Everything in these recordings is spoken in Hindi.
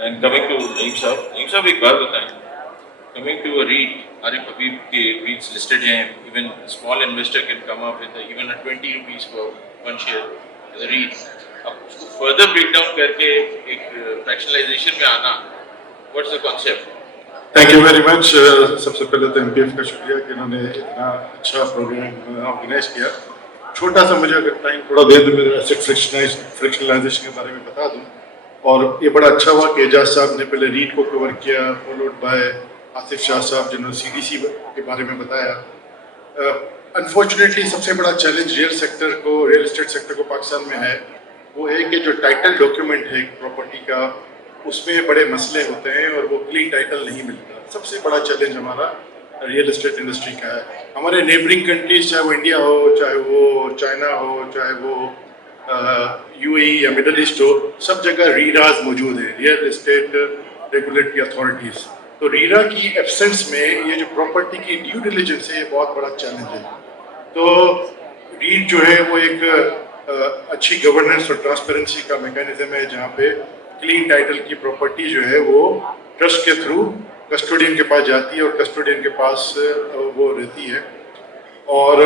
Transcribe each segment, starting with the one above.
And coming to Naeem साहब एक बात बताएं. Coming to a REIT, Arif Habib के REITs listed हैं. Even a small investor can come up with even a 20 rupees for one share as a REIT. अब उसको further break down करके एक fractionalization में आना. What's the concept? Thank you very much. सबसे पहले तो एमपीएफ का शुक्रिया कि इन्होंने इतना अच्छा प्रोग्राम ऑर्गेनाइज किया. छोटा सा मुझे अगर टाइम थोड़ा दे तो मैं एसेट फ्रैक्शनलाइजेशन के बारे में बता दूं. और ये बड़ा अच्छा हुआ कि एजाज साहब ने पहले रीट को कवर किया, फॉलोड बाय आसिफ शाह साहब जिन्होंने सीडीसी के बारे में बताया. अनफॉर्चुनेटली सबसे बड़ा चैलेंज रियल एस्टेट सेक्टर को पाकिस्तान में है वो है कि जो टाइटल डॉक्यूमेंट है प्रॉपर्टी का उसमें बड़े मसले होते हैं और वो क्लीन टाइटल नहीं मिलता. सबसे बड़ा चैलेंज हमारा रियल एस्टेट इंडस्ट्री का है. हमारे नेबरिंग कंट्रीज, चाहे वो इंडिया हो, चाहे वो चाइना हो, चाहे वो यूएई या मिडल ईस्ट हो, सब जगह रीराज मौजूद है, रियल एस्टेट रेगुलेटरी अथॉरिटीज़. तो रीरा की एब्सेंस में ये जो प्रॉपर्टी की ड्यू डिलिजेंस है ये बहुत बड़ा चैलेंज है. तो रीट जो है वो एक अच्छी गवर्नेंस और ट्रांसपेरेंसी का मैकेनिज्म है जहाँ पे क्लीन टाइटल की प्रॉपर्टी जो है वो ट्रस्ट के थ्रू कस्टोडियन के पास जाती है और कस्टोडियन के पास वो रहती है और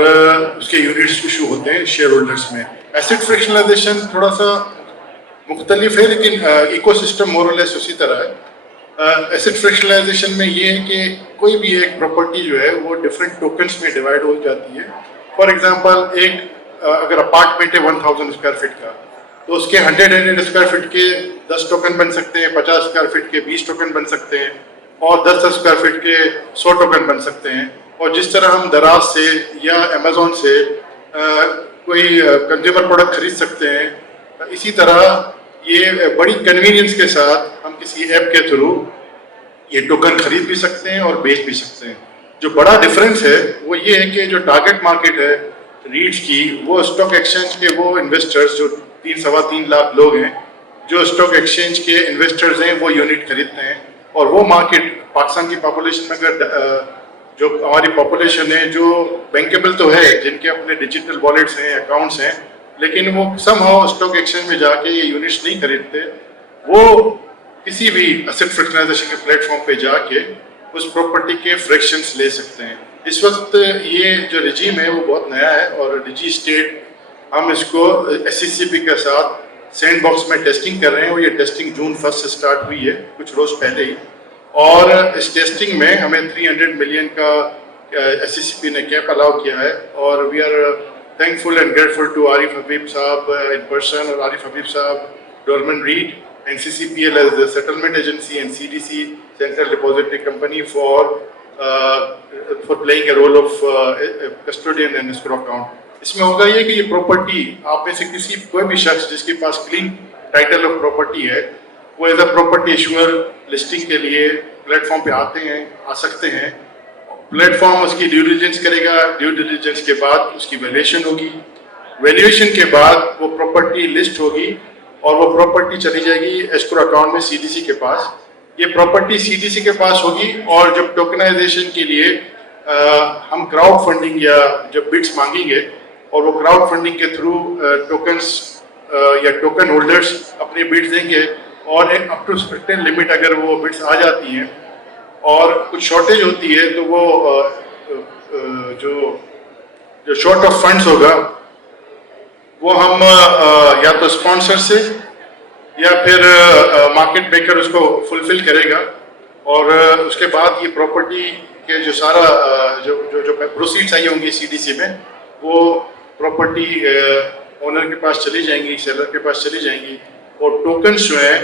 उसके यूनिट्स इशू होते हैं शेयर होल्डर्स में. एसेट फ्रैक्शनलाइजेशन थोड़ा सा मुख्तलिफ है लेकिन इकोसिस्टम मोर और लेस उसी तरह है. एसेट फ्रैक्शनलाइजेशन में ये है कि कोई भी एक प्रॉपर्टी जो है वो डिफरेंट टोकन्स में डिवाइड हो जाती है. फॉर एग्जांपल एक अगर अपार्टमेंट है 1000 स्क्वायर फीट का तो उसके 100 स्क्वायर फीट के 10 टोकन बन सकते हैं, 50 स्क्वायर फीट के 20 टोकन बन सकते हैं और 10 स्क्वायर फीट के 100 टोकन बन सकते हैं. और जिस तरह हम दराज से या अमेजोन से कोई कंज्यूमर प्रोडक्ट खरीद सकते हैं, इसी तरह ये बड़ी कन्वीनियंस के साथ हम किसी ऐप के थ्रू ये टोकन खरीद भी सकते हैं और बेच भी सकते हैं. जो बड़ा डिफरेंस है वो ये है कि जो टारगेट मार्केट है रीट्स की वो स्टॉक एक्सचेंज के वो इन्वेस्टर्स जो 3-3.25 लाख लोग हैं जो स्टॉक एक्सचेंज के इन्वेस्टर्स हैं वो यूनिट खरीदते हैं. और वो मार्केट पाकिस्तान की पॉपुलेशन में अगर जो हमारी पॉपुलेशन है जो बैंकेबल तो है, जिनके अपने डिजिटल वॉलेट्स हैं, अकाउंट्स हैं, लेकिन वो समहाउ स्टॉक एक्सचेंज में जाके ये यूनिट्स नहीं खरीदते, वो किसी भी एसेट फ्रैक्शनाइजेशन के प्लेटफॉर्म पे जाके उस प्रॉपर्टी के फ्रैक्शंस ले सकते हैं. इस वक्त ये जो रिजीम है वो बहुत नया है और डिजी स्टेट हम इसको SCCP के साथ सैंड बॉक्स में टेस्टिंग कर रहे हैं और ये टेस्टिंग जून 1 से स्टार्ट हुई है कुछ रोज पहले ही. और इस टेस्टिंग में हमें 300 मिलियन का SCCP ने कैप अलाउ किया है और we are thankful and grateful to Arif Habib Saab in person, or Arif Habib Saab, Dorman Reed, and CCPL as the settlement agency and CDC, Central Depository Company, for playing a role of custodian and escrow account. इसमें होगा ये कि ये प्रॉपर्टी आप में से किसी कोई भी शख्स जिसके पास क्लीन टाइटल ऑफ प्रॉपर्टी है वो as a property issuer listing के लिए प्लेटफॉर्म पे आ सकते हैं. प्लेटफॉर्म उसकी ड्यू डिलिजेंस करेगा, ड्यू डिलिजेंस के बाद उसकी वैल्यूएशन होगी, वैल्यूएशन के बाद वो प्रॉपर्टी लिस्ट होगी और वो प्रॉपर्टी चली जाएगी एस्क्रो अकाउंट में सीडीसी के पास. ये प्रॉपर्टी सीडीसी के पास होगी और जब टोकनाइजेशन के लिए हम क्राउड फंडिंग या जब बिड्स मांगेंगे और वो क्राउड फंडिंग के थ्रू टोकन्स या टोकन होल्डर्स अपने बिड्स देंगे और एक अप टू सर्टेन लिमिट अगर वो बिड्स आ जाती हैं और कुछ शॉर्टेज होती है तो वो जो शॉर्ट ऑफ फंड्स होगा वो हम या तो स्पॉन्सर से या फिर मार्केट मेकर उसको फुलफिल करेगा और उसके बाद ये प्रॉपर्टी के जो सारा जो प्रोसीड्स आई होंगी सीडीसी में वो प्रॉपर्टी ओनर के पास चली जाएंगी, सेलर के पास चली जाएंगी और टोकन्स जो है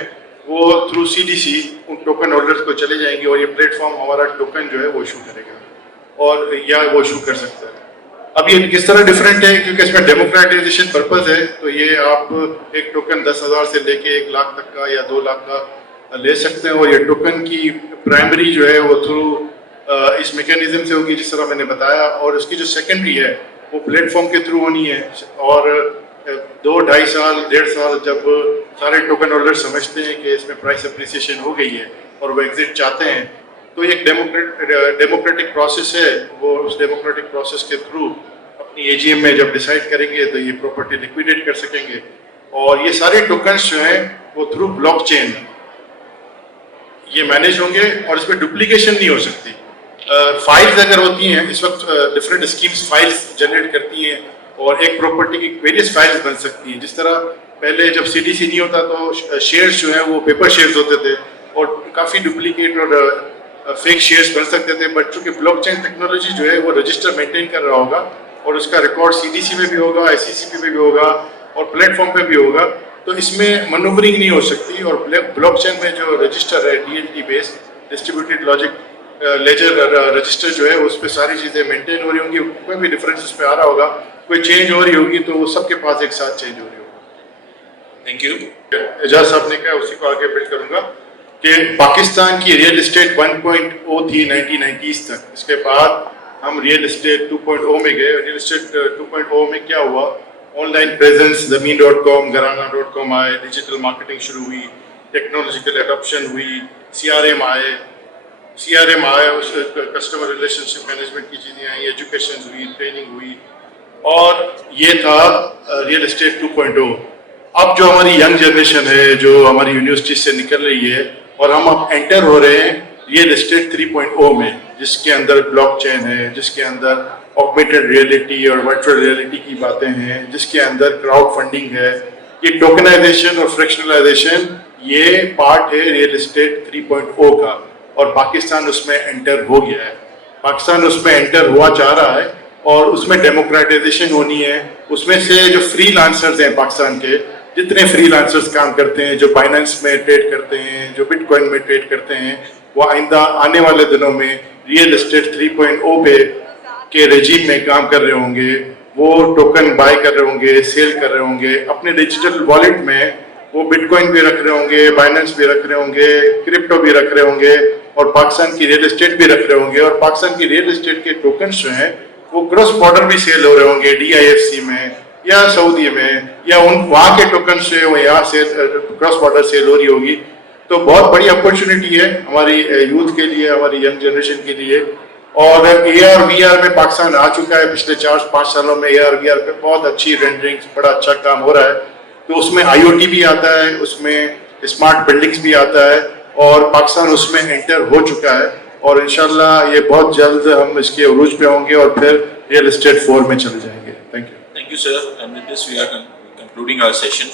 वो थ्रू सीडीसी उन टोकन होल्डर्स को चले जाएंगे और ये प्लेटफॉर्म हमारा टोकन जो है वो इशू करेगा और या वो इशू कर सकता है. अब ये किस तरह डिफरेंट है क्योंकि इसमें डेमोक्रेटाइजेशन पर्पस है तो ये आप एक टोकन 10,000 से लेके 1 लाख तक का या 2 लाख का ले सकते हैं और ये टोकन की प्राइमरी जो है वो थ्रू इस मैकेनिज्म से होगी जिस तरह मैंने बताया और उसकी जो सेकेंडरी है वो प्लेटफॉर्म के थ्रू होनी है. और 2-2.5 साल 1.5 साल जब सारे टोकन होल्डर समझते हैं कि इसमें प्राइस अप्रिसिएशन हो गई है और वो एग्जिट चाहते हैं तो एक डेमोक्रेटिक प्रोसेस है. वो उस डेमोक्रेटिक प्रोसेस के थ्रू अपनी AGM में जब डिसाइड करेंगे तो ये प्रॉपर्टी लिक्विडेट कर सकेंगे और ये सारे टोकन्स जो हैं वो थ्रू ब्लॉकचेन ये मैनेज होंगे और इसमें डुप्लीकेशन नहीं हो सकती। फाइल्स अगर होती हैं इस वक्त डिफरेंट स्कीम्स फाइल्स जनरेट करती हैं और एक प्रॉपर्टी की वेरियस फाइल्स बन सकती हैं। जिस तरह पहले जब सीडीसी नहीं होता तो शेयर्स जो है वो पेपर शेयर्स होते थे और काफ़ी डुप्लीकेट और फेक शेयर्स बन सकते थे, बट चूंकि ब्लॉकचेन टेक्नोलॉजी जो है वो रजिस्टर मेंटेन कर रहा होगा और उसका रिकॉर्ड सीडीसी में भी होगा, एससीसीपी में भी होगा और प्लेटफॉर्म पे भी होगा, तो इसमें मनूवरिंग नहीं हो सकती। और ब्लॉकचेन में जो रजिस्टर है DLT based distributed logic ledger register जो है उस पर सारी चीज़ें मेंटेन हो रही होंगी। कोई भी डिफरेंस उस पर आ रहा होगा, कोई चेंज हो रही होगी तो वो सबके पास एक साथ चेंज हो रही होगी। Thank you. एजाज साहब ने कहा उसी को आगे बिल्ड करूंगा कि पाकिस्तान की रियल इस्टेट 1.0 थी 1990s तक। इसके बाद हम रियल इस्टेट 2.0 में गए। रियल इस्टेट 2.0 में क्या हुआ, ऑनलाइन प्रेजेंस ज़मीन.com, घराना.com आए, डिजिटल मार्केटिंग शुरू हुई, टेक्नोलॉजिकल एडॉप्शन हुई, सीआरएम आए, उस कस्टमर रिलेशनशिप मैनेजमेंट की चीज़ें आई, एजुकेशन हुई, ट्रेनिंग हुई, और ये था रियल इस्टेट 2.0। अब जो हमारी यंग जनरेशन है जो हमारी यूनिवर्सिटी से निकल रही है और हम अब एंटर हो रहे हैं रियल इस्टेट 3.0 में, जिसके अंदर ब्लॉकचेन है, जिसके अंदर ऑगमेंटेड रियलिटी और वर्चुअल रियलिटी की बातें हैं, जिसके अंदर क्राउड फंडिंग है, ये टोकनाइजेशन और फ्रैक्शनलाइजेशन ये पार्ट है रियल इस्टेट 3.0 का, और पाकिस्तान उसमें एंटर हो गया है। पाकिस्तान उसमें एंटर हुआ चाह रहा है और उसमें डेमोक्रेटाइजेशन होनी है। उसमें से जो फ्रीलांसर्स हैं पाकिस्तान के, जितने फ्रीलांसर्स काम करते हैं, जो बाइनेंस में ट्रेड करते हैं, जो बिटकॉइन में ट्रेड करते हैं, वो आइंदा आने वाले दिनों में रियल इस्टेट 3.0 पे के रेजीम में काम कर रहे होंगे। वो टोकन बाय कर रहे होंगे, सेल कर रहे होंगे, अपने डिजिटल वॉलेट में वो बिटकॉइन भी रख रहे होंगे, बाइनेंस भी रख रहे होंगे, क्रिप्टो भी रख रहे होंगे और पाकिस्तान की रियल इस्टेट भी रख रहे होंगे। और पाकिस्तान की रियल इस्टेट के टोकन्स जो हैं वो क्रॉस बॉर्डर भी सेल हो रहे होंगे, DIFC में या सऊदी में, या उन वहाँ के टोकन से वो यहाँ से क्रॉस बॉर्डर सेल हो रही होगी। तो बहुत बड़ी अपॉर्चुनिटी है हमारी यूथ के लिए, हमारी यंग जनरेशन के लिए। और AR VR में पाकिस्तान आ चुका है। पिछले 4-5 सालों में AR VR पे बहुत अच्छी रेंडरिंग्स, बड़ा अच्छा काम हो रहा है। तो उसमें IoT भी आता है, उसमें स्मार्ट बिल्डिंग्स भी आता है और पाकिस्तान उसमें एंटर हो चुका है। और इंशाल्लाह ये बहुत जल्द हम इसके उरूज पे होंगे और फिर रियल इस्टेट 4 में चले जाएंगे। Thank you. Thank you, sir. And with this, we are concluding our session.